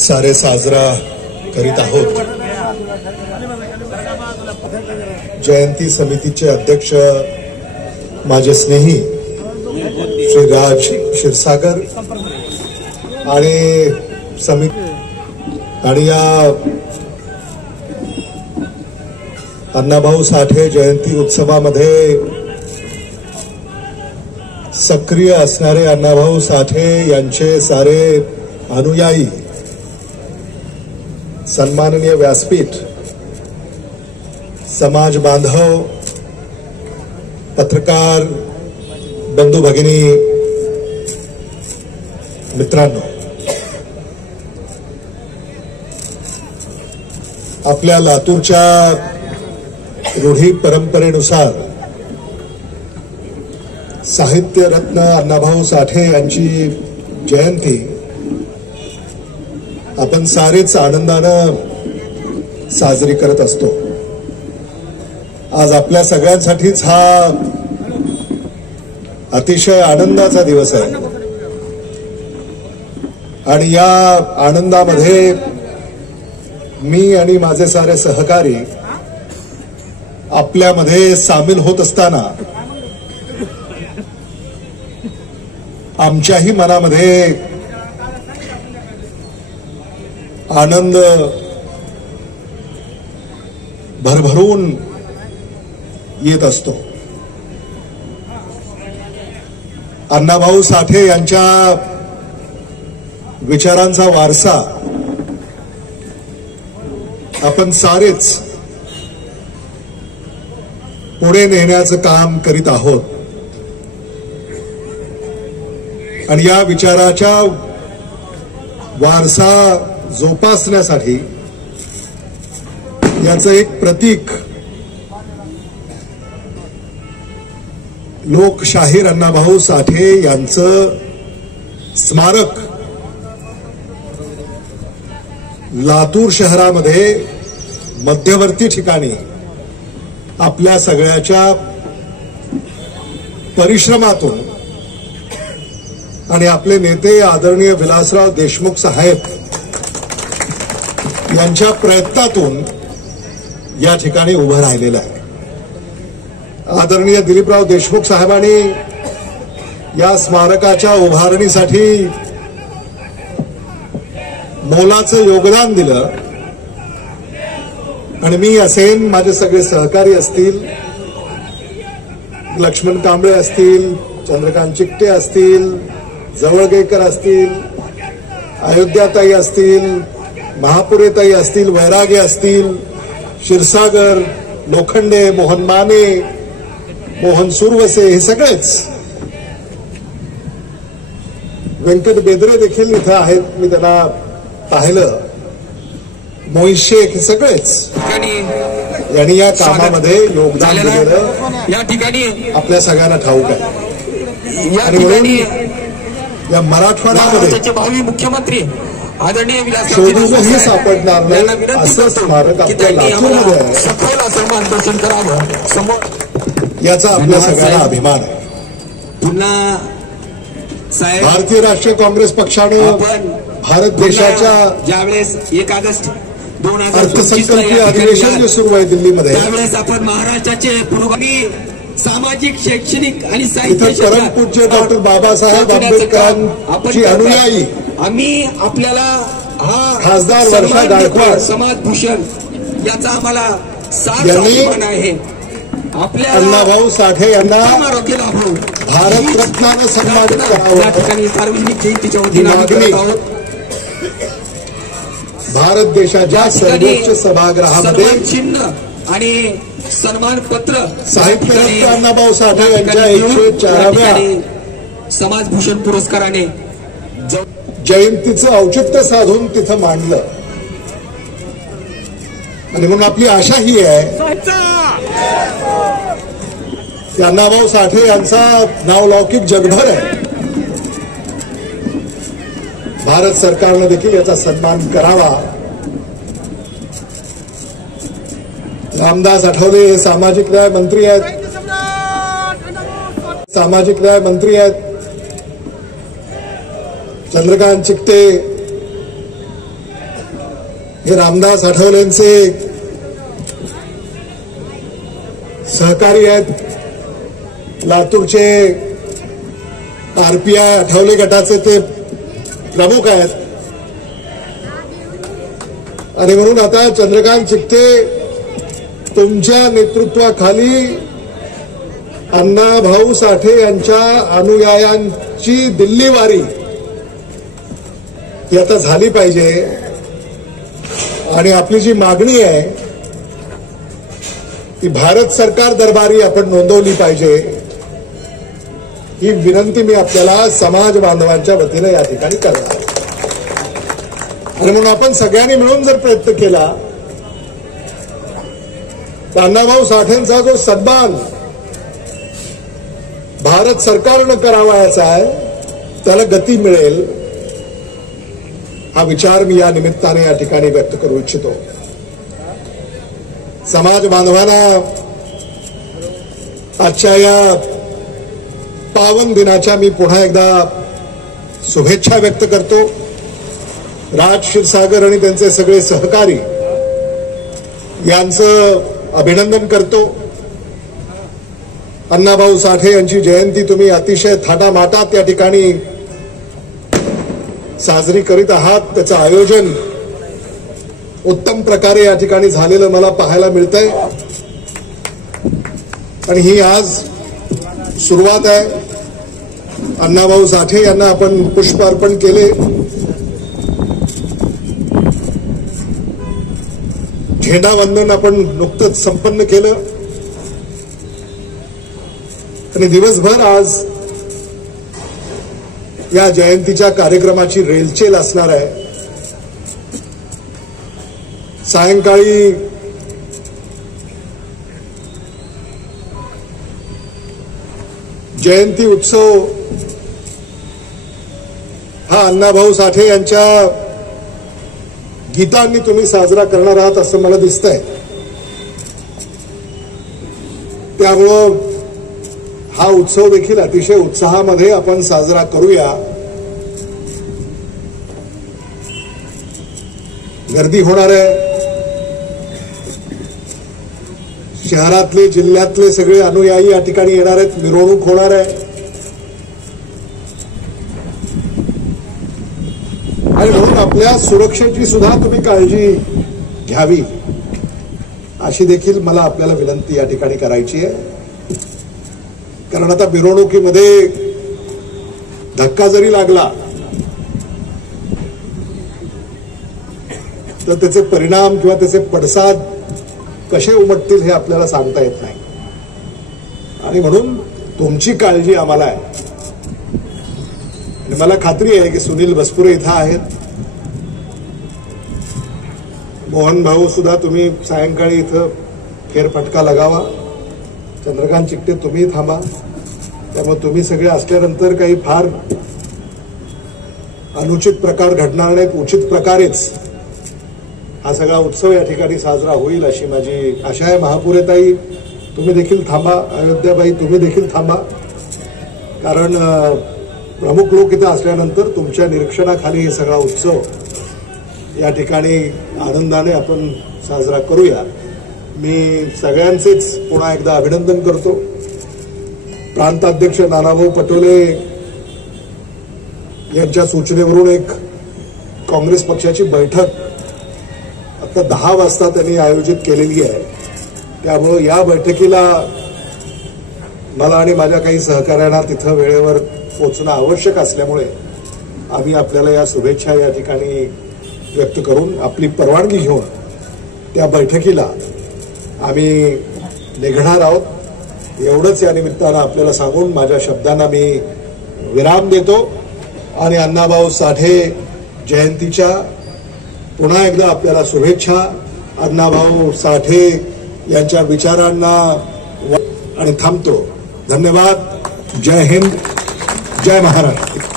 सारे साजरा करीत आहोत। जयंती समितीचे अध्यक्ष माझे स्नेही श्री राज क्षीरसागर आणि समिती आणि या अण्णाभाऊ साठे जयंती उत्सवामध्ये सक्रिय असणारे अण्णाभाऊ साठे यांचे सारे अनुयायी, सन्माननीय व्यासपीठ, समाज बांधव, पत्रकार बंधू भगिनी, मित्रांनो, आपल्या लातूरच्या रूढी परंपरेनुसार साहित्य रत्न अण्णाभाऊ साठे यांची जयंती आपण सारेच आनंदानं साजरी करत असतो। आज आपल्या सगळ्यांसाठीच हा अतिशय आनंदाचा दिवस आहे आणि या आनंदामध्ये मी आणि माझे सारे सहकारी आपल्यामध्ये सामील होत असताना आमच्याही मनामध्ये आनंद भरभरून येत असतो। अण्णाभाऊ साठे यांच्या विचारांचा वारसा आपण सारेच पुढे नेण्याचं काम करीत आहोत आणि या विचाराच्या वारसा जोपासण्यासाठी याचं एक प्रतीक लोकशाहीर अण्णाभाऊ साठे यांचं स्मारक लातूर शहरामध्ये मध्यवर्ती ठिकाणी आपल्या सगळ्याच्या परिश्रमातून आणि आपले नेते आदरणीय विलासराव देशमुख साहेब यांच्या प्रयत्नातून या ठिकाणी उभं राहिलेलं आहे। आदरणीय दिलीपराव देशमुख साहेबांनी या स्मारकाच्या उभारणीसाठी मोलाचं योगदान दिलं आणि मी असेन, माझे सगळे सहकारी असतील, लक्ष्मण कांबळे असतील, चंद्रकांत चिकटे असतील, जवळगेकर असतील, अयोध्याताई असतील, महापुरेताई असतील, वैरागे असतील, क्षीरसागर, लोखंडे, मोहन माने, मोहन सुरवसे, हे सगळेच, व्यंकट बेदरे देखील इथं आहेत, मी त्यांना पाहिलं, मोहित शेख, हे सगळेच यांनी या कामामध्ये योगदान दिलेलं या ठिकाणी आपल्या सगळ्यांना ठाऊक आहे। आणि म्हणून या मराठवाड्यामध्ये भावी मुख्यमंत्री आदरणीय शोधूनही सापडणार नाही असं स्मारक आपल्या लातूरमध्ये आहे, सखोल असं मार्गदर्शन करावं समोर, याचा आपल्या सगळ्यांना अभिमान आहे। पुन्हा साहेब, भारतीय राष्ट्रीय काँग्रेस पक्षानं भारत देशाच्या ज्यावेळेस 1 ऑगस्ट 2025 अर्थसंकल्पीय अधिवेशन जे सुरू आहे दिल्लीमध्ये, त्यावेळेस आपण महाराष्ट्राचे पुरोगामी सामाजिक, शैक्षणिक आणि इथं परमपूज्य डॉक्टर बाबासाहेब आंबेडकरांची अनुयायी आम्ही आपल्याला हा खासदार वर्षा गायकवाड समाजभूषण याचा आम्हाला यांनी आहे। आपल्या अण्णाभाऊ साठे यांना आरोग्य लाभो भारतरत्नानं सन्मानित करावं, या ठिकाणी सार्वजनिक जयंतीच्या वतीने भारत देशाच्या सर्वोच्च सभागृहामध्ये चिन्ह आणि सन्मान पत्र साहित्यरत्न अण्णाभाऊ साठे यांच्या 104व्या समाजभूषण पुरस्काराने जयंतीचं औचित्य साधून तिथं मांडलं आणि म्हणून आपली आशा ही आहे की अण्णाभाऊ साठे यांचा नावलौकिक जगभर आहे, भारत सरकारनं देखील याचा सन्मान करावा। रामदास आठवले हे सामाजिक न्याय मंत्री आहेत, चंद्रकांत चिकटे हे रामदास आठवलेंचे सहकारी आहेत, लातूरचे आरपीआय आठवले गटाचे ते प्रमुख आहेत आणि म्हणून आता चंद्रकांत चिट्टे तुमच्या नेतृत्वाखाली अण्णाभाऊ साठे यांच्या अनुयायांची दिल्ली वारी ही आता झाली पाहिजे आणि आपली जी मागणी आहे ती भारत सरकार दरबारी आपण नोंदवली पाहिजे ही विनंती मी आपल्याला समाज बांधवांच्या वतीने या ठिकाणी करणार आणि म्हणून आपण सगळ्यांनी मिळून जर प्रयत्न केला तर अण्णाभाऊ साठेंचा जो सन्मान भारत सरकारनं करावायचा आहे त्याला गती मिळेल हा विचार मी या निमित्ताने या ठिकाणी व्यक्त करू इच्छितो. समाज बांधवांना आजच्या या पावन दिनाच्या मी पुन्हा एकदा शुभेच्छा व्यक्त करतो. राज क्षीरसागर आणि त्यांचे सगळे सहकारी यांचं अभिनंदन करतो. अण्णाभाऊ साठे यांची जयंती तुम्ही अतिशय थाटामाटात या ठिकाणी साजरी करीत आहात. त्याचं आयोजन उत्तम प्रकारे या ठिकाणी झालेलं मला पाहायला मिळतंय आणि ही आज सुरुवात आहे. अण्णाभाऊ साठे यांना आपण पुष्प अर्पण केले. झेंडावंदन आपण नुकतंच संपन्न केलं आणि दिवसभर आज या जयंतीच्या कार्यक्रमाची रेलचेल असणार आहे. सायंकाळी जयंती उत्सव हा अण्णाभाऊ साठे यांच्या गीतांनी तुम्ही साजरा करणार आहात असं मला दिसतंय. त्यामुळं हा उत्सव देखील अतिशय उत्साहामध्ये आपण साजरा करूया. गर्दी होणार आहे. शहरातले जिल्ह्यातले सगळे अनुयायी या ठिकाणी येणार आहेत. मिरवणूक होणार आहे आणि म्हणून आपल्या सुरक्षेची सुद्धा तुम्ही काळजी घ्यावी अशी देखील मला आपल्याला विनंती या ठिकाणी करायची आहे. कारण आता मिरवणुकीमध्ये धक्का जरी लागला तर त्याचे परिणाम किंवा त्याचे पडसाद कसे उमटतील हे आपल्याला सांगता येत नाही आणि म्हणून तुमची काळजी आम्हाला आहे. आणि मला खात्री आहे की सुनील बसपुरे इथं आहेत. मोहन भाऊ सुद्धा तुम्ही सायंकाळी इथं फेरफटका लगावा. चंद्रकांत चिट्टे तुम्ही थांबा. त्यामुळे तुम्ही सगळे असल्यानंतर काही फार अनुचित प्रकार घडणार नाहीत. उचित प्रकारेच हा सगळा उत्सव या ठिकाणी साजरा होईल अशी माझी आशा आहे. महापुरेताई तुम्ही देखील थांबा. अयोध्याबाई तुम्ही देखील थांबा. कारण प्रमुख लोक इथं असल्यानंतर तुमच्या निरीक्षणाखाली हे सगळा उत्सव या ठिकाणी आनंदाने आपण साजरा करूया. मी सगळ्यांचेच पुन्हा एकदा अभिनंदन करतो. प्रांताध्यक्ष नानाभाऊ पटोले यांच्या सूचनेवरून एक काँग्रेस पक्षाची बैठक आता 10 वाजता त्यांनी आयोजित केलेली आहे. त्यामुळे या बैठकीला मला आणि माझ्या काही सहकाऱ्यांना तिथं वेळेवर पोहोचणं आवश्यक असल्यामुळे आम्ही आपल्याला या शुभेच्छा या ठिकाणी व्यक्त करून आपली परवानगी घेऊन त्या बैठकीला आम्ही निघणार आहोत. एवढंच या निमित्तानं आपल्याला सांगून माझ्या शब्दांना मी विराम देतो आणि अण्णाभाऊ साठे जयंतीच्या पुन्हा एकदा आपल्याला शुभेच्छा. अण्णाभाऊ साठे यांच्या विचारांना आणि थांबतो. धन्यवाद. जय हिंद. जय महाराष्ट्र.